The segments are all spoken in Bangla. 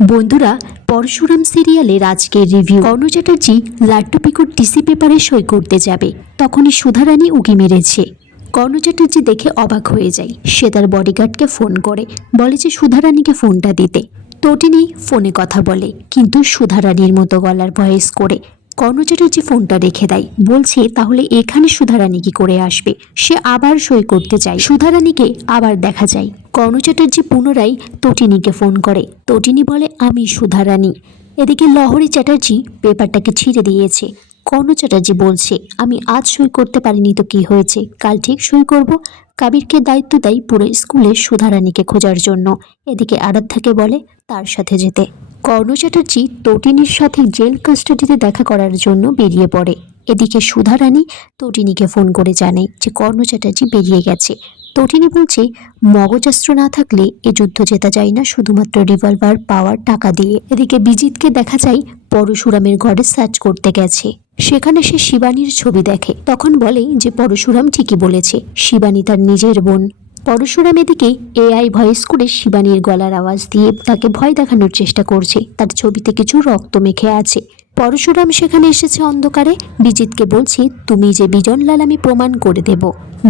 বন্ধুরা, পরশুরাম সিরিয়ালের আজকের রিভিউ। কর্ণ চ্যাটার্জি লাড্ডু পিকুর টিসি পেপারে সই করতে যাবে, তখনই সুধারানী উকি মেরেছে। কর্ণ চ্যাটার্জি দেখে অবাক হয়ে যায়। সে তার বডিগার্ডকে ফোন করে, বলে যে সুধারানীকে ফোনটা দিতে। তটিনী ফোনে কথা বলে, কিন্তু সুধারানীর মতো গলার ভয়েস করে। কর্ণ চ্যাটার্জি ফোনটা রেখে দেয়, বলছে তাহলে এখানে সুধারানী কি করে আসবে। সে আবার সই করতে চায়। সুধারানীকে আবার দেখা যায়। কর্ণ চ্যাটার্জি পুনরায় তটিনীকে ফোন করে। তটিনী বলে আমি সুধারানী। এদিকে লহরী চ্যাটার্জি পেপারটাকে ছিঁড়ে দিয়েছে। কর্ণ চ্যাটার্জি বলছে আমি আজ সই করতে পারিনি তো কি হয়েছে, কাল ঠিক সই করব। কাবিরকে দায়িত্ব দেয় পুরো স্কুলে সুধারানীকে খোঁজার জন্য। এদিকে আরাধ্যাকে বলে তার সাথে যেতে। কর্ণ চ্যাটার্জি তটিনীর সাথে জেল কাস্টাডিতে দেখা করার জন্য বেরিয়ে পড়ে। এদিকে সুধারানী তটিনীকে ফোন করে জানায় যে কর্ণ চ্যাটার্জি বেরিয়ে গেছে। তটিনী বলছে মগজাস্ত্র না থাকলে এ যুদ্ধ জেতা যায় না শুধুমাত্র রিভলভার পাওয়ার টাকা দিয়ে। এদিকে বিজিতকে দেখা যায় পরশুরামের ঘরে সার্চ করতে গেছে। সেখানে সে শিবানীর ছবি দেখে, তখন বলে যে পরশুরাম ঠিকই বলেছে, শিবানী তার নিজের বোন। পরশুরাম এদিকে এআই ভয়েস করে শিবানীর গলার আওয়াজ দিয়ে তাকে ভয় দেখানোর চেষ্টা করছে। তার ছবিতে কিছু রক্ত মেখে আছে। পরশুরাম সেখানে এসেছে অন্ধকারে। বিজিতকে বলছে তুমি যে বিজনলাল আমি প্রমাণ করে দেব।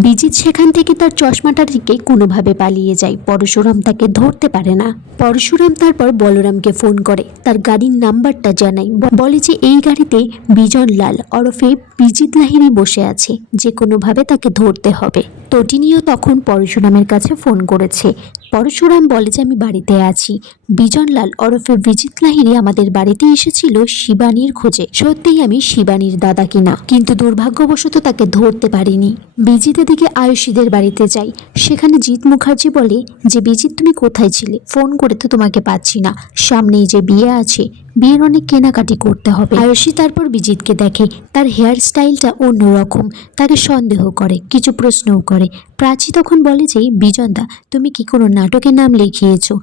বিজিত সেখান থেকে তার চশমাটা থেকে কোনোভাবে পালিয়ে যায়। পরশুরাম তাকে ধরতে পারে না। পরশুরাম তারপর বলরামকে ফোন করে, তার গাড়ির নাম্বারটা জানায়। বলে যে এই গাড়িতে বিজনলাল ওরফে বিজিত লাহিড়ী বসে আছে, যে কোনোভাবে তাকে ধরতে হবে। তটিনীও তখন পরশুরামের কাছে ফোন করেছে। পরশুরাম বলে যে আমি বাড়িতে আছি। বিজনলাল ওরফে বিজিত লাহিড়ী আমাদের বাড়িতে এসেছিল শিবানীর খোঁজে। সত্যিই আমি শিবানীর দাদা কিনা, কিন্তু দুর্ভাগ্যবশত তাকে ধরতে পারিনি। বিজিতের দিকে আয়ুষীদের বাড়িতে যাই। সেখানে জিৎ মুখার্জি বলে যে বিজিত তুমি কোথায় ছিলে, ফোন করে তো তোমাকে পাচ্ছি না। সামনেই যে বিয়ে আছে, বিয়ের অনেক কেনাকাটি করতে হবে। আয়ুষী তারপর বিজিতকে দেখে, তার হেয়ার স্টাইলটা অন্যরকম। তাকে সন্দেহ করে, কিছু প্রশ্নও করে। প্রাচী তখন বলে যে বিজনদা তুমি কি কোনো নাটকের নাম লিখিয়েছো।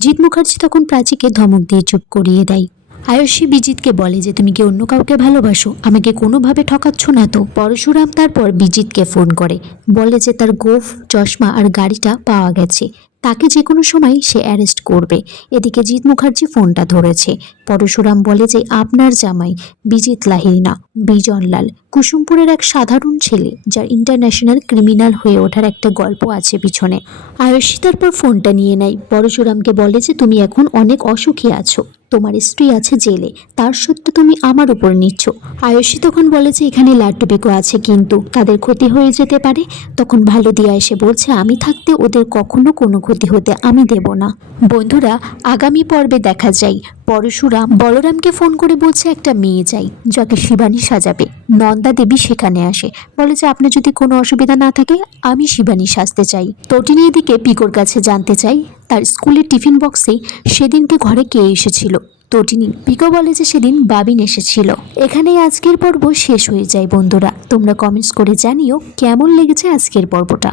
জিৎ মুখার্জি তখন প্রাচীকে ধমক দিয়ে চুপ করিয়ে দেয়। আয়ুষী বিজিতকে বলে যে তুমি কি অন্য কাউকে ভালোবাসো, আমাকে কোনোভাবে ঠকাচ্ছ না তো। পরশুরাম তারপর বিজিতকে ফোন করে, বলে যে তার গোফ, চশমা আর গাড়িটা পাওয়া গেছে, তাকে যে কোনো সময় সে অ্যারেস্ট করবে। এদিকে জিৎ মুখার্জি ফোনটা ধরেছে। পরশুরাম বলে যে আপনার জামাই বিজিত লাহিড়ী না, বিজনলাল কুসুমপুরের এক সাধারণ ছেলে, যার ইন্টারন্যাশনাল ক্রিমিনাল হয়ে ওঠার একটা গল্প আছে পিছনে। আয়ুষী তারপর ফোনটা নিয়ে নেয়। পরশুরামকে বলে যে তুমি এখন অনেক অসুখী আছো, তোমার স্ত্রী আছে জেলে, তার সত্ত্বেও তুমি আমার উপর নিচ্ছ। আয়ুষী তখন বলে যে এখানে লাড্ডু পিকু আছে, কিন্তু তাদের ক্ষতি হয়ে যেতে পারে। তখন ভালো দিয়া এসে বলছে আমি থাকতে ওদের কখনো কোনো ক্ষতি হতে আমি দেব না। বন্ধুরা, আগামী পর্বে দেখা যায় পরশুরাম বলরামকে ফোন করে বলছে একটা মেয়ে চাই, যাকে শিবানী সাজাবে। নন্দা দেবী সেখানে আসে, বলে যে আপনার যদি কোনো অসুবিধা না থাকে আমি শিবানী সাজতে চাই। তটিনী এদিকে পিকোর কাছে জানতে চাই তার স্কুলের টিফিন বক্সে সেদিনকে ঘরে কে এসেছিল। তটিনী পিকো বলে যে সেদিন বাবিন এসেছিল। এখানেই আজকের পর্ব শেষ হয়ে যায়। বন্ধুরা, তোমরা কমেন্টস করে জানিও কেমন লেগেছে আজকের পর্বটা।